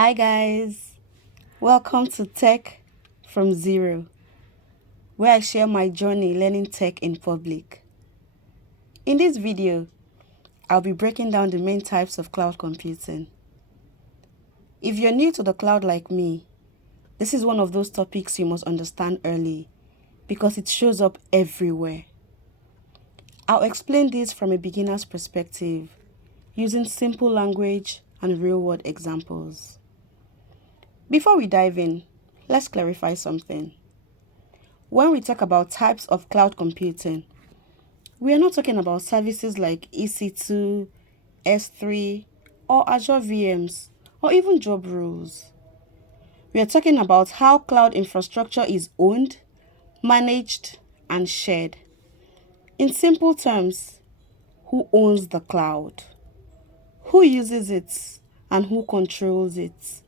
Hi guys, welcome to Tech from Zero, where I share my journey learning tech in public. In this video, I'll be breaking down the main types of cloud computing. If you're new to the cloud like me, this is one of those topics you must understand early because it shows up everywhere. I'll explain this from a beginner's perspective using simple language and real-world examples. Before we dive in, let's clarify something. When we talk about types of cloud computing, we are not talking about services like EC2, S3, or Azure VMs, or even job roles. We are talking about how cloud infrastructure is owned, managed, and shared. In simple terms, who owns the cloud? Who uses it? And who controls it?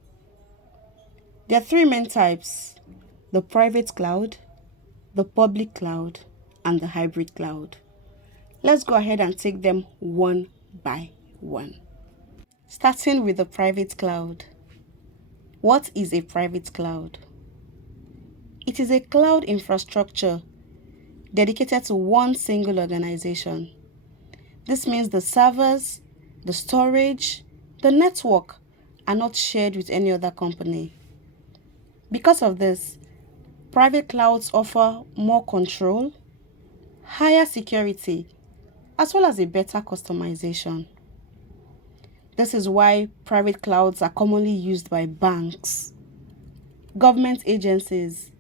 There are three main types: the private cloud, the public cloud, and the hybrid cloud. Let's go ahead and take them one by one. Starting with the private cloud. What is a private cloud? It is a cloud infrastructure dedicated to one single organization. This means the servers, the storage, the network are not shared with any other company. Because of this, private clouds offer more control, higher security, as well as a better customization. This is why private clouds are commonly used by banks, government agencies,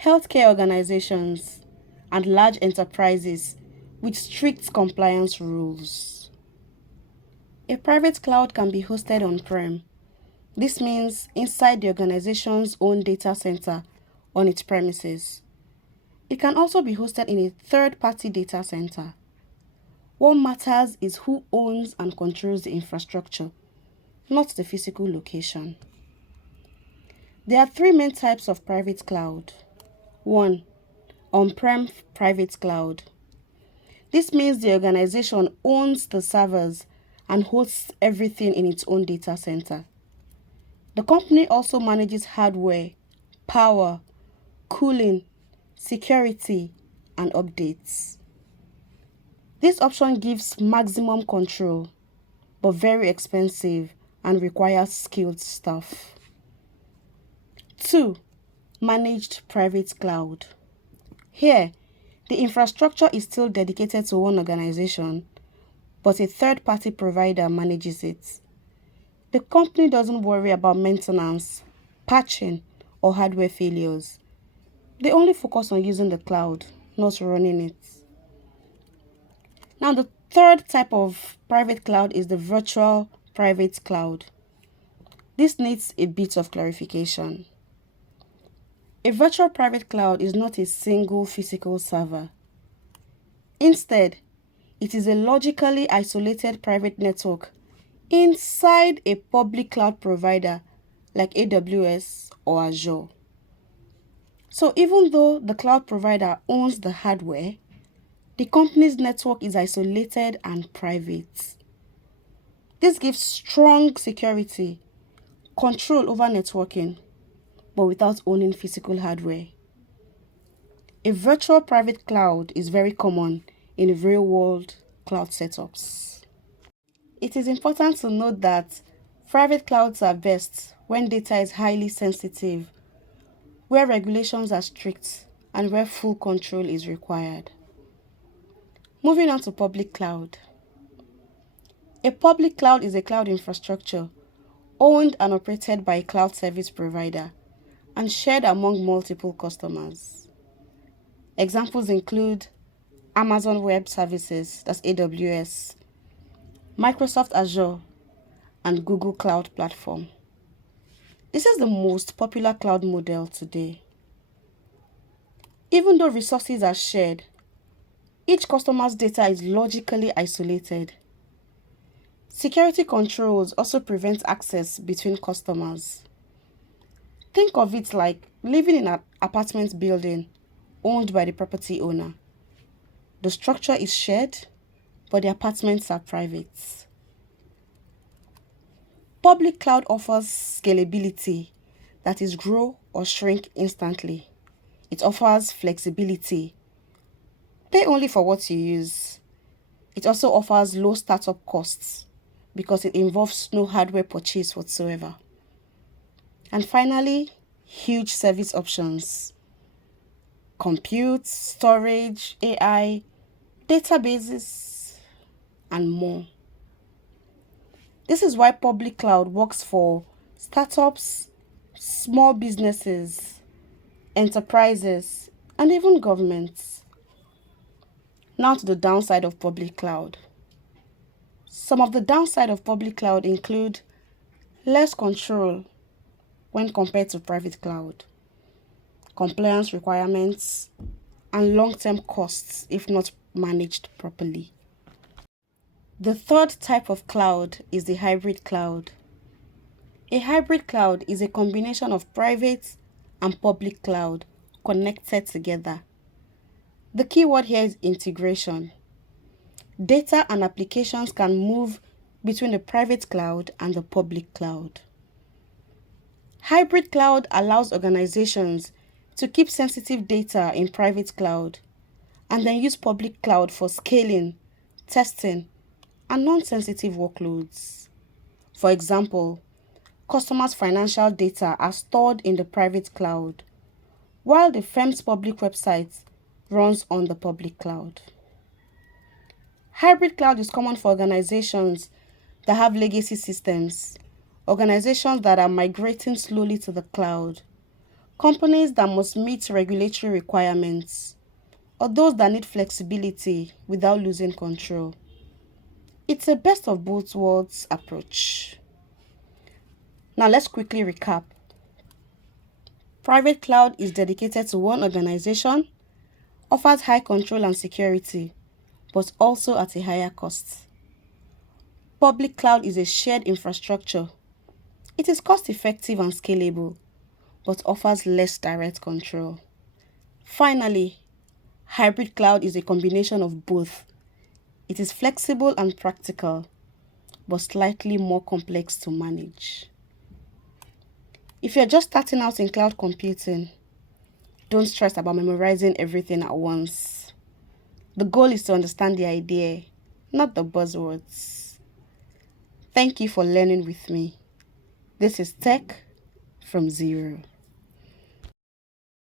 healthcare organizations, and large enterprises with strict compliance rules. A private cloud can be hosted on-prem. This means inside the organization's own data center on its premises. It can also be hosted in a third-party data center. What matters is who owns and controls the infrastructure, not the physical location. There are three main types of private cloud. 1. On-prem private cloud. This means the organization owns the servers and hosts everything in its own data center. The company also manages hardware, power, cooling, security, and updates. This option gives maximum control, but very expensive and requires skilled staff. 2. Managed private cloud. Here, the infrastructure is still dedicated to one organization, but a third-party provider manages it. The company doesn't worry about maintenance, patching, or hardware failures. They only focus on using the cloud, not running it. Now, the third type of private cloud is the virtual private cloud. This needs a bit of clarification. A virtual private cloud is not a single physical server. Instead, it is a logically isolated private network inside a public cloud provider like AWS or Azure. So even though the cloud provider owns the hardware, the company's network is isolated and private. This gives strong security, control over networking, but without owning physical hardware. A virtual private cloud is very common in real-world cloud setups. It is important to note that private clouds are best when data is highly sensitive, where regulations are strict, and where full control is required. Moving on to public cloud. A public cloud is a cloud infrastructure owned and operated by a cloud service provider and shared among multiple customers. Examples include Amazon Web Services, that's AWS, Microsoft Azure, and Google Cloud Platform. This is the most popular cloud model today. Even though resources are shared, each customer's data is logically isolated. Security controls also prevent access between customers. Think of it like living in an apartment building owned by the property owner. The structure is shared, but the apartments are private. Public cloud offers scalability, that is grow or shrink instantly. It offers flexibility, pay only for what you use. It also offers low startup costs because it involves no hardware purchase whatsoever. And finally, huge service options: compute, storage, AI, databases, and more. This is why public cloud works for startups, small businesses, enterprises, and even governments. Now to the downside of public cloud. Some of the downside of public cloud include less control when compared to private cloud, compliance requirements, and long-term costs if not managed properly. The third type of cloud is the hybrid cloud. A hybrid cloud is a combination of private and public cloud connected together. The key word here is integration. Data and applications can move between the private cloud and the public cloud. Hybrid cloud allows organizations to keep sensitive data in private cloud and then use public cloud for scaling, testing, and non-sensitive workloads. For example, customers' financial data are stored in the private cloud, while the firm's public website runs on the public cloud. Hybrid cloud is common for organizations that have legacy systems, organizations that are migrating slowly to the cloud, companies that must meet regulatory requirements, or those that need flexibility without losing control. It's a best of both worlds approach. Now let's quickly recap. Private cloud is dedicated to one organization, offers high control and security, but also at a higher cost. Public cloud is a shared infrastructure. It is cost-effective and scalable, but offers less direct control. Finally, hybrid cloud is a combination of both. It is flexible and practical, but slightly more complex to manage. If you're just starting out in cloud computing, don't stress about memorizing everything at once. The goal is to understand the idea, not the buzzwords. Thank you for learning with me. This is Tech from Zero.